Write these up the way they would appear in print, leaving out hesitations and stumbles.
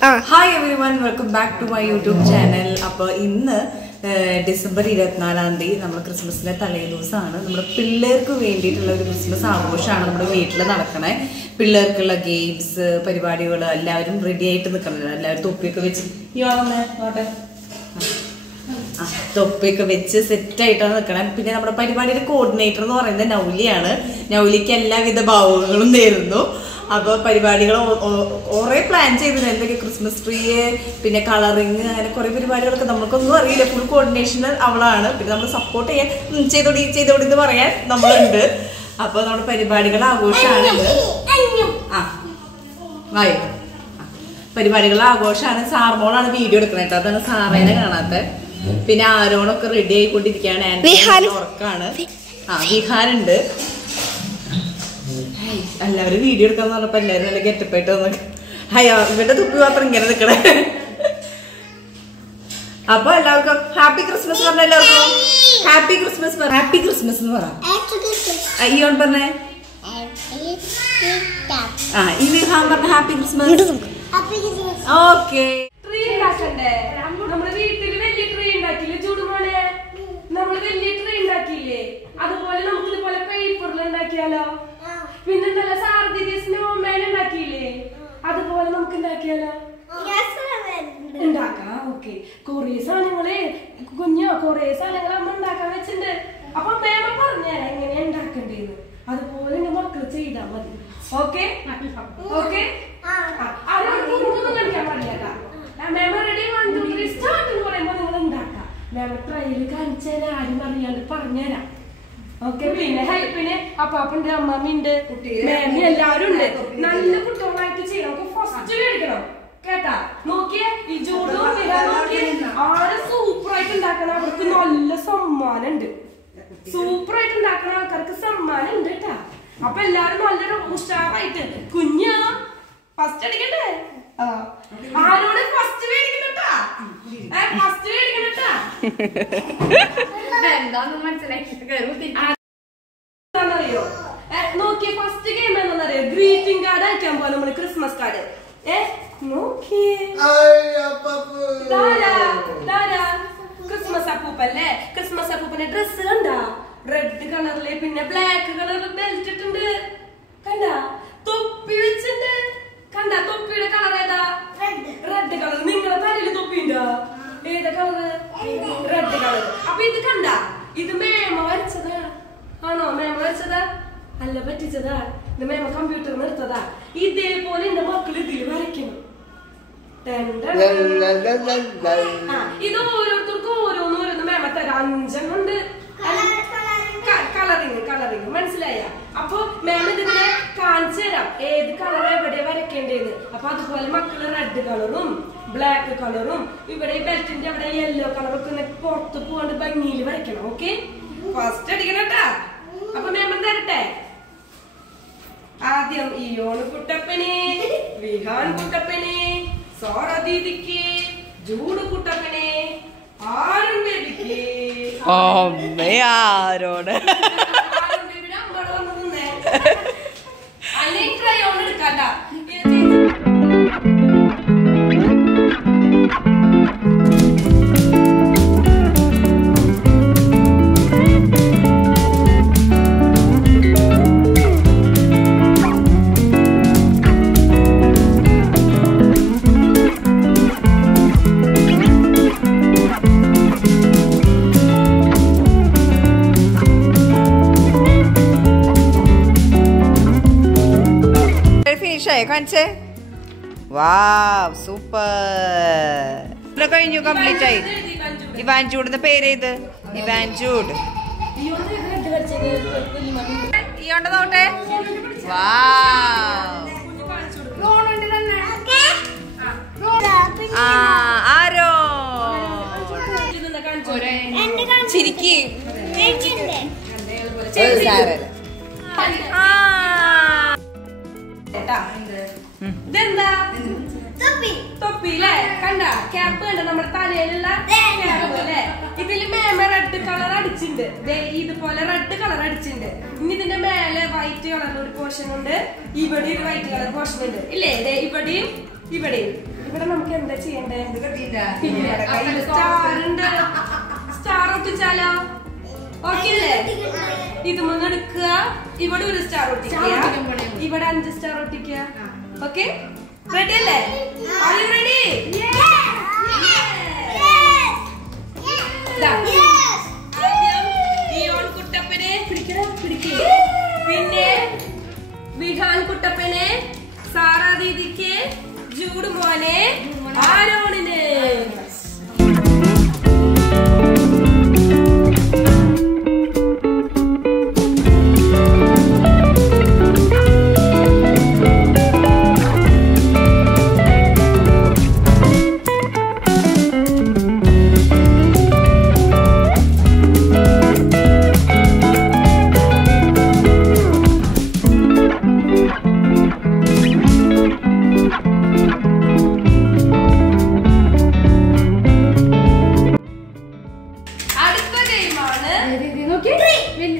Hi everyone, welcome back to my YouTube channel. അപ്പോൾ ഇന്ന് December 24-ാം തീയതി നമ്മൾ ക്രിസ്മസിന്റെ തലേ ദിവസമാണ്. നമ്മുടെ പിള്ളേർക്ക് വേണ്ടിയിട്ടുള്ള ഒരു ക്രിസ്മസ് ആഘോഷമാണ് നമ്മുടെ വീട്ടിൽ നടക്കണേ. പിള്ളേർക്കുള്ള ഗെയിംസ് പരിപാടികൾ എല്ലാവരും റെഡി ആയിട്ട് നിൽക്കണം. എല്ലാവരും തൊപ്പിയൊക്കെ വെച്ച് തൊപ്പിയൊക്കെ വെച്ച് സെറ്റായിട്ടാണ് നിൽക്കണം. പിന്നെ നമ്മുടെ പരിപാടിയുടെ കോർഡിനേറ്റർ എന്ന് പറയുന്നത് നൗലിയാണ്. നൗലിക്ക് എല്ലാവിധ ഭാവുകങ്ങളും നേരുന്നു. അപ്പോൾ പരിപാടികൾ കുറേ പ്ലാൻ ചെയ്തിരുന്നു. എന്തൊക്കെ ക്രിസ്മസ് ട്രീ, പിന്നെ കളറിങ്, അങ്ങനെ കുറേ പരിപാടികളൊക്കെ നമുക്കൊന്നും അറിയില്ല. ഫുൾ കോർഡിനേഷൻ അവളാണ്. പിന്നെ നമ്മൾ സപ്പോർട്ട് ചെയ്യാൻ ചെയ്തോടി എന്ന് പറയാൻ നമ്മളുണ്ട്. അപ്പോൾ നമ്മുടെ പരിപാടികൾ ആഘോഷമാണ്. പരിപാടികൾ ആഘോഷമാണ്. സാർമോളാണ് വീഡിയോ എടുക്കുന്നത് കേട്ടോ. അതാണ് സാറേനെ കാണാത്ത. പിന്നെ ആരോണൊക്കെ റെഡി ആയിക്കൊണ്ടിരിക്കുകയാണ്. ഉറക്കാണ്. വിഹാനുണ്ട്. എല്ലാവരും വീഡിയോ എടുക്കാന്ന് പറഞ്ഞപ്പോ എല്ലാവരും നല്ല ഗെറ്റപ്പായിട്ട് വന്നൊക്കെ ഇവരുടെ തുപ്പി മാത്രം ഇങ്ങനെ നിക്കണേ. അപ്പൊ എല്ലാവർക്കും ഹാപ്പി ക്രിസ്മസ് പറഞ്ഞ എല്ലാവർക്കും ഹാപ്പി ക്രിസ്മസ് എന്ന് പറയാം. ഈയോൺ പറഞ്ഞേ. ഈ വിഹാൻ പറഞ്ഞ ഹാപ്പി ക്രിസ്മസ്. ഓക്കെ. ട്രീ ഉണ്ടാക്കണ്ടേ? നമ്മള് വീട്ടില് വലിയ ട്രീ ഉണ്ടാക്കിയില്ലേ ചൂടുമോളെ? നമ്മള് വലിയ ട്രീ ഉണ്ടാക്കിയില്ലേ? അതുപോലെ നമുക്ക് ഇതുപോലെ പേപ്പറിൽ ഉണ്ടാക്കിയാലോ? പിന്നെന്തല്ല സാർദിസിന്റെ അമ്മേനെ ഉണ്ടാക്കിയില്ലേ? അതുപോലെ നമുക്ക് ഉണ്ടാക്കിയാലോ? ഉണ്ടാക്കാം. ഓക്കെ. കൊറേ സാധനങ്ങളെ കൊറേ സാധനങ്ങൾ അമ്മ ഉണ്ടാക്കാൻ വെച്ചിട്ടുണ്ട്. അപ്പൊ മേമ പറഞ്ഞുതരാം എങ്ങനെയാ ഉണ്ടാക്കണ്ടേന്ന്. അതുപോലെ എന്റെ മക്കള് ചെയ്താൽ മതി. Okay okay. ആരോടൊന്നും കളിക്കാൻ പാടില്ല. മേമ റെഡി 1 2 3 സ്റ്റാർട്ട് എന്ന് പറയുമ്പോ നിങ്ങൾ ഉണ്ടാക്കാം. മേമ ട്രയൽ കാണിച്ചുതരാം. ആരും അറിയാണ്ട് പറഞ്ഞുതരാം. ഓക്കെ. പിന്നെ ഹെൽപ്പിന് അപ്പാപ്പുണ്ട്, അമ്മാമ്മയുണ്ട്, മേമി എല്ലാരും ഉണ്ട്. നല്ല കുട്ടികളായിട്ട് ചെയ്യണം. നമുക്ക് ഫസ്റ്റ് മേടിക്കണം കേട്ടാ. നോക്കിയേ ഈ ജൂഡും നോക്കിയേ ആരെ സൂപ്പർ ആയിട്ട് ഉണ്ടാക്കണ അവർക്ക് നല്ല സമ്മാനം ഉണ്ട്. സൂപ്പർ ആയിട്ട് ഉണ്ടാക്കണ ആൾക്കാർക്ക് സമ്മാനം ഉണ്ട് കേട്ടാ. അപ്പൊ എല്ലാരും നല്ലൊരു ഉഷാറായിട്ട് കുഞ്ഞാ ഫസ്റ്റ് അടിക്കട്ടെ. ആരോട് ഫസ്റ്റ് മേടിക്കണട്ടാ? ഫസ്റ്റ് മേടിക്കണട്ടാ. എന്താന്ന് മനസ്സിലാക്കിയോ? നോക്കിയേ ഫസ്റ്റ് ഗെയിം എന്താണെന്നറിയോ? ഗ്രീറ്റിംഗ് കാർഡ് അയക്കാൻ പോലെ നമ്മള് ക്രിസ്മസ് കാർഡ്. നോക്കിയേ ക്രിസ്മസ് അപ്പൂപ്പല്ലേ? ക്രിസ്മസ് അപ്പൂപ്പന്റെ ഡ്രസ് കണ്ടാ? റെഡ് കളറില് പിന്നെ ബ്ലാക്ക് കളറിൽ ബെൽറ്റ് ഇട്ടുണ്ട്. കണ്ടാ? തൊപ്പി വെച്ചിട്ടുണ്ട്. കണ്ടാ? തൊപ്പിയുടെ കളർ ഏതാ? Red colour. നിങ്ങളെ തലയിൽ തൊപ്പിണ്ടോ? ഏതാ കളറ്? Red colour. അപ്പൊ ഇത് കണ്ടാ? ഇത് മേമ വരച്ചതാ. ആണോ? മേമ വരച്ചതാ? അല്ല, പറ്റിച്ചതാ. ഇത് മേമ കമ്പ്യൂട്ടറിൽ എടുത്തതാ. ഇതേപോലെ എന്റെ മക്കൾ ഇതിൽ വരയ്ക്കണം. ഇത് ഓരോരുത്തർക്കും ഓരോന്ന് മേമ തരാം. 5 ഉണ്ട് കളറിങ്. മനസ്സിലായ? അപ്പൊ മേമ ഇതിങ്ങനെ കാണിച്ചു തരാം ഏത് കളർ എവിടെ വരയ്ക്കേണ്ടത്. അപ്പൊ അതുപോലെ മക്കള് റെഡ് കളറും ബ്ലാക്ക് കളറും ഇവിടെ ബെൽറ്റിന്റെ അവിടെ യെല്ലോ കളറൊക്കെ പുറത്ത് പോകാണ്ട് ഭംഗിയിൽ വരയ്ക്കണം. ഓക്കെ. ഫസ്റ്റ് അടിക്കണട്ടാ. അപ്പൊ മേമ തരട്ടെ. ആദ്യം ഇയോണ് കുട്ടപ്പനെ, വിഹാൻ കുട്ടപ്പനെ, സോറ ദീദിക്ക്, ജൂഡ് കുട്ടപ്പനെ, ആരും ബേബിക്ക്. ആരോട് അമ്മയോട് വന്നു നിന്നേ. അല്ലെങ്കിൽ ക്രയോൺ എടുക്കാണ്ട. കാണിച്ചേ. Wow, super. കഴിഞ്ഞു, കംപ്ലീറ്റ് ആയി. ഇവാൻ ജൂഡിന്റെ പേരേത്? Ivan Jude. ഇയോണ്ട് നോട്ടെ. ആരോ ചിരിക്ക്. ഇതെന്താ? തൊപ്പിയില്ലേ? കണ്ട ക്യാപ്പ് കണ്ട? നമ്മുടെ തലയിലുള്ള ക്യാപ്പ് അല്ലേ? ഇതില് മേമ റെഡ് കളർ അടിച്ചിട്ടുണ്ട്. ഇതുപോലെ റെഡ് കളർ അടിച്ചിട്ടുണ്ട്. ഇനി ഇതിന്റെ മേലെ വൈറ്റ് കളർ ഒരു പോർഷൻ ഉണ്ട്. ഇവിടെ ഒരു വൈറ്റ് കളർ പോർഷൻ ഉണ്ട് ഇല്ലേ? ഇവിടെയും ഇവിടെയും ഇവിടെ നമുക്ക് എന്താ ചെയ്യണ്ടേ? സ്റ്റാർ ഉണ്ട്. സ്റ്റാർ ഒട്ടിച്ചാലോ? ഓക്കെ അല്ലേ? ഇത് മുന്നേ എടുക്കുക. ഇവിടെ ഒരു സ്റ്റാർ ഒട്ടിക്കുക. ഇവിടെ 5 സ്റ്റാർ ഒട്ടിക്കുക. ഓക്കെ, റെഡി അല്ലേ? റെഡി? കുട്ടപ്പനെ പിന്നെ വിഹാൻ കുട്ടപ്പനെ, സാറാ ദീദിക്ക്, ജൂഡ് മോനെ, ആരോണിന്.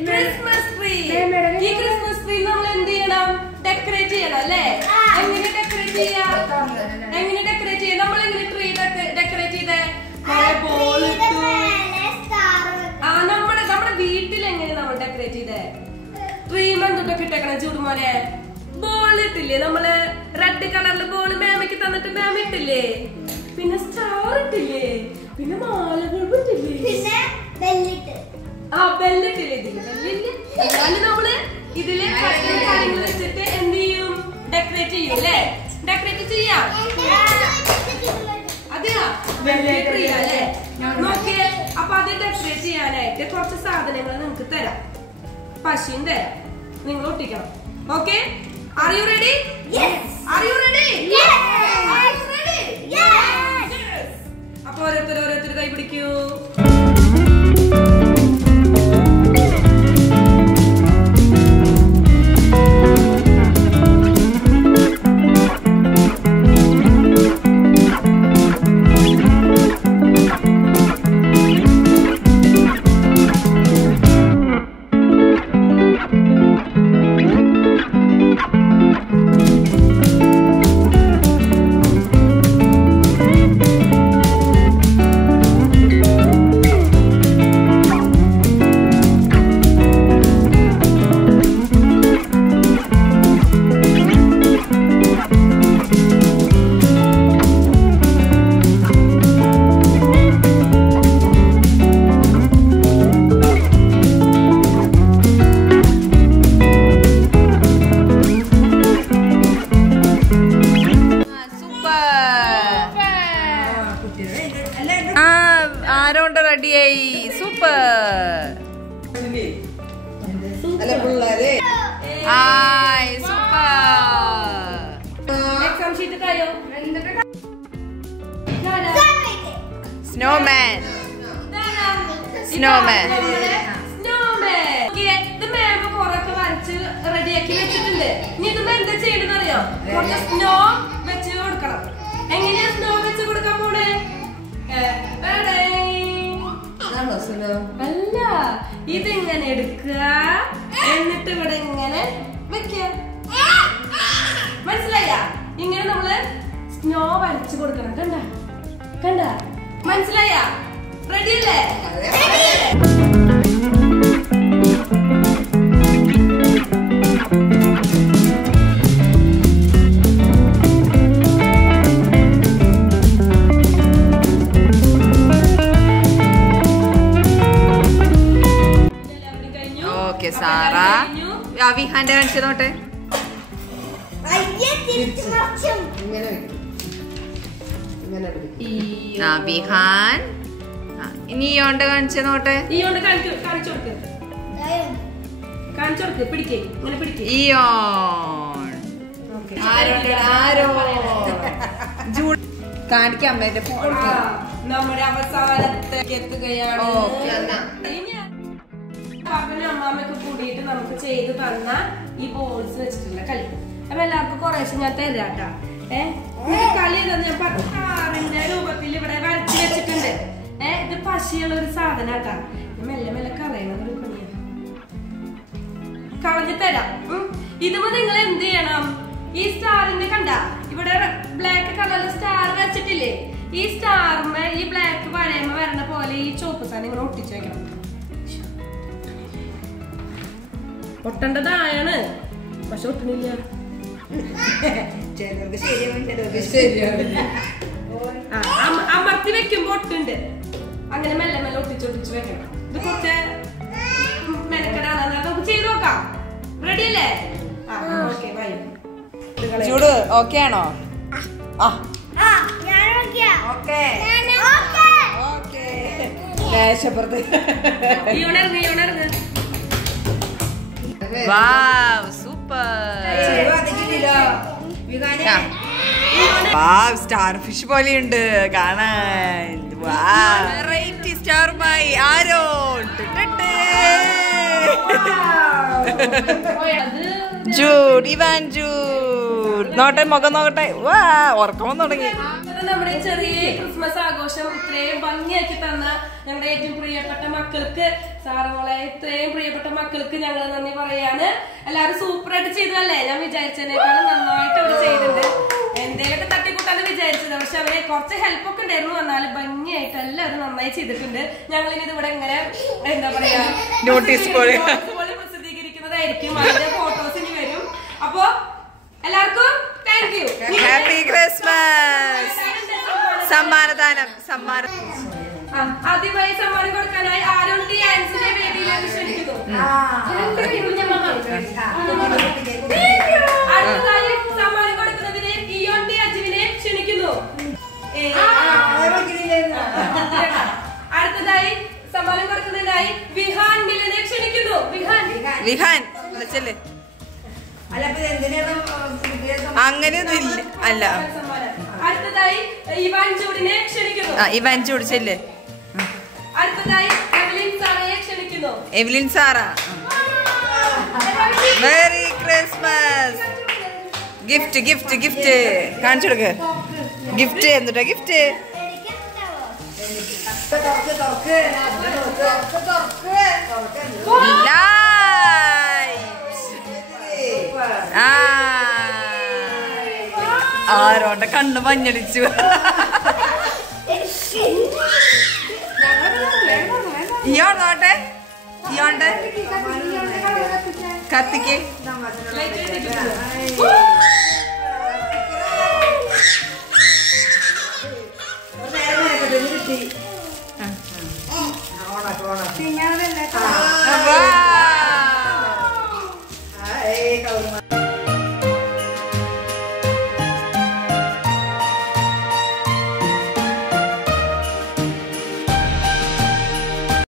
Christmas tree. ഈ ക്രിസ്മസ് ട്രീ നമ്മൾ എന്ത് ചെയ്യണം? ഡെക്കറേറ്റ് ചെയ്യണം അല്ലേ? എങ്ങനെ ഡെക്കറേറ്റ് ചെയ്യാം? നമ്മൾ എങ്ങനെ ട്രീ ഡെക്കറേറ്റ് ചെയ്തേ? ബോൾ ഇട്ടു. നമ്മുടെ വീട്ടിൽ എങ്ങനെ നമ്മൾ ഡെക്കറേറ്റ് ചെയ്തേ? ട്രീ എന്തൊക്കെ ഇട്ടേക്കണം ചൂടുമോനെ? ബോൾ ഇട്ടില്ലേ? നമ്മള് റെഡ് കളറില് ബോൾ മാമയ്ക്ക് തന്നിട്ട് മാമ ഇട്ടില്ലേ? പിന്നെ സ്റ്റാർ ഇട്ടില്ലേ? പിന്നെ മാലകൾ ഇട്ടില്ലേ? ബെല്ലിട്ടില്ലേ? എന്നാലും നമ്മള് ഇതില് കാര്യങ്ങൾ വെച്ചിട്ട് എന്ത് ചെയ്യും? ഡെക്കറേറ്റ് ചെയ്യും അല്ലേ? ഡെക്കറേറ്റ് ചെയ്യാം. അതെയാ അല്ലേ? നോക്കിയേ. അപ്പൊ അത് ഡെക്കറേറ്റ് ചെയ്യാനായിട്ട് കുറച്ച് സാധനങ്ങൾ നിങ്ങൾക്ക് തരാം. പശയും തരാം. നിങ്ങൾ ഒട്ടിക്കണം. Okay, are you ready? അപ്പൊ ഓരോരുത്തർ കൈ പിടിക്കൂ. ആരോണ്ട് റെഡിയായി. സൂപ്പർ. സ്നോമാൻ. കൊറൊക്കെ വരച്ച് റെഡിയാക്കി വെച്ചിട്ടുണ്ട്. ഇനി ഇതുമ്പോ എന്താ ചെയ്യണ്ടെന്ന് അറിയോ? കുറച്ച് സ്നോ വെച്ച് കൊടുക്കണം. എങ്ങനെയാ സ്നോ വെച്ച് കൊടുക്കാൻ പോണേ? അല്ല, ഇതിങ്ങനെ എടുക്കുക, എന്നിട്ട് ഇവിടെ ഇങ്ങനെ വെക്കുക. മനസ്സിലായ? ഇങ്ങനെ നമ്മള് സ്നോ വരച്ചു കൊടുക്കണം. കണ്ട? മനസ്സിലായ? റെഡി അല്ലേ? സാറാ വിഹാന്റെ കാണിച്ചു നോട്ടെ. വിഹാൻ ഇനി ഈയോണ്ട് കാണിച്ചു നോട്ടെ. കാണിക്കാം. അമ്മേന്റെ ഫോൺ നമ്മുടെ അവസാനത്തേക്ക് എത്തുകയാണ്. പാപ്പനും അമ്മാമ്മയൊക്കെ കൂടിയിട്ട് നമുക്ക് ചെയ്ത് തന്ന ഈ ബോൾസ് വെച്ചിട്ടുള്ള കളി. അപ്പൊ എല്ലാവർക്കും കുറേശ്ശെ ഞാൻ തരാട്ടാ. കളി ഏതാന്ന് ഞാൻ പട്ടാറിന്റെ രൂപത്തിൽ ഇവിടെ വരച്ച് വെച്ചിട്ടുണ്ട്. ഇത് പശയുള്ള ഒരു സാധനാട്ടാ. മെല്ലെ മെല്ലെ കളയണത് ഒരു പണിയാണ്. കളഞ്ഞു തരാം. ഇതുമ്പോ നിങ്ങൾ എന്ത് ചെയ്യണം? ഈ സ്റ്റാറിന്റെ കണ്ട ഇവിടെ ബ്ലാക്ക് കളറിൽ സ്റ്റാർ വെച്ചിട്ടില്ലേ, ഈ സ്റ്റാറിന് ഈ ബ്ലാക്ക് വരയുമ്പോ വരണ പോലെ ഈ ചോപ്പ് സാധനം ഇങ്ങനെ ഒട്ടിച്ചു വെക്കണം. ഒട്ടേണ്ടതാണ്, പക്ഷെ ഒട്ടണില്ല. അമർത്തി വെക്കുമ്പോ ഒട്ടുണ്ട്, അങ്ങനെ മെല്ലെ മെല്ലെ ഒട്ടിച്ചൊട്ടിച്ച് വെക്കണം. ഇത് കുറച്ച് മെനക്കെടാണ്, നമുക്ക് ചെയ്ത് നോക്കാം. റെഡി അല്ലേ? ചൂട് ഓക്കെ ആണോ? സ്റ്റാർ ഫിഷ് പോലെയുണ്ട് കാണാൻ. വെറൈറ്റി സ്റ്റാറുമായി ആരോ ജൂഡ്, ഇവാൻ ജൂഡ്. നോട്ടെ, മുഖം നോക്കട്ടെ. വാ, ഉറക്കം തുടങ്ങി. നമ്മുടെ ചെറിയ ക്രിസ്മസ് ആഘോഷം ഇത്രയും ഭംഗിയാക്കി തന്ന ഞങ്ങളുടെ ഏറ്റവും പ്രിയപ്പെട്ട മക്കൾക്ക്, സാറോളെ ഇത്രയും പ്രിയപ്പെട്ട മക്കൾക്ക് ഞങ്ങൾ നന്ദി പറയാണ്. എല്ലാവരും സൂപ്പറായിട്ട് ചെയ്തല്ലേ? ഞാൻ വിചാരിച്ചതിനേക്കാളും നന്നായിട്ട് അവർ ചെയ്തിട്ടുണ്ട്. എന്തേലൊക്കെ തട്ടിക്കൂട്ടാന്ന് വിചാരിച്ചത്, പക്ഷെ അവരെ കുറച്ച് ഹെൽപ്പ് ഒക്കെ ഉണ്ടായിരുന്നു. എന്നാലും ഭംഗിയായിട്ട് എല്ലാവരും നന്നായി ചെയ്തിട്ടുണ്ട്. ഞങ്ങൾ ഇനി ഇവിടെ ഇങ്ങനെ എന്താ പറയാ നോട്ടീസ് പോലെ പ്രസിദ്ധീകരിക്കുന്നതായിരിക്കും. അതിന്റെ ഫോട്ടോസ് ഇനി വരും. അപ്പൊ എല്ലാവർക്കും താങ്ക് യു. Happy Christmas. സമ്മാനദാനം. ആദ്യമായി സമ്മാനം കൊടുക്കാനായി ആരോണ്ടി ആൻസിനെ വേദിയിലേക്ക് ക്ഷണിക്കുന്നു. അടുത്തതായി സമ്മാനം കൊടുക്കുന്നതിന് ഇയോണ്ടി അജുവിനെ ക്ഷണിക്കുന്നു. അടുത്തതായി സമ്മാനം കൊടുക്കുന്നതിനായി വിഹാൻ മിലനെ ക്ഷണിക്കുന്നു. വിഹാൻ അങ്ങനെയൊന്നുമില്ല. അല്ല, അടുത്തതായി ഇവാൻ ചൂടിനെ ക്ഷണിക്കുന്നു. ഇവാൻ ചൂട് ചെല്ല്. അടുത്തതായി എവലിൻ സാറയെ ക്ഷണിക്കുന്നു. Evelyn Sarah. Merry Christmas. Gift gift gift കാണിച്ചു കൊടുക്ക്. ഗിഫ്റ്റ് എന്തുട്ടാ ഗിഫ്റ്റ്? ആരോണ്ട കണ്ണ് മഞ്ഞടിച്ചു. ഇയോണ്ടോട്ടെ, ഇയോണ്ട് കത്തിക്ക്.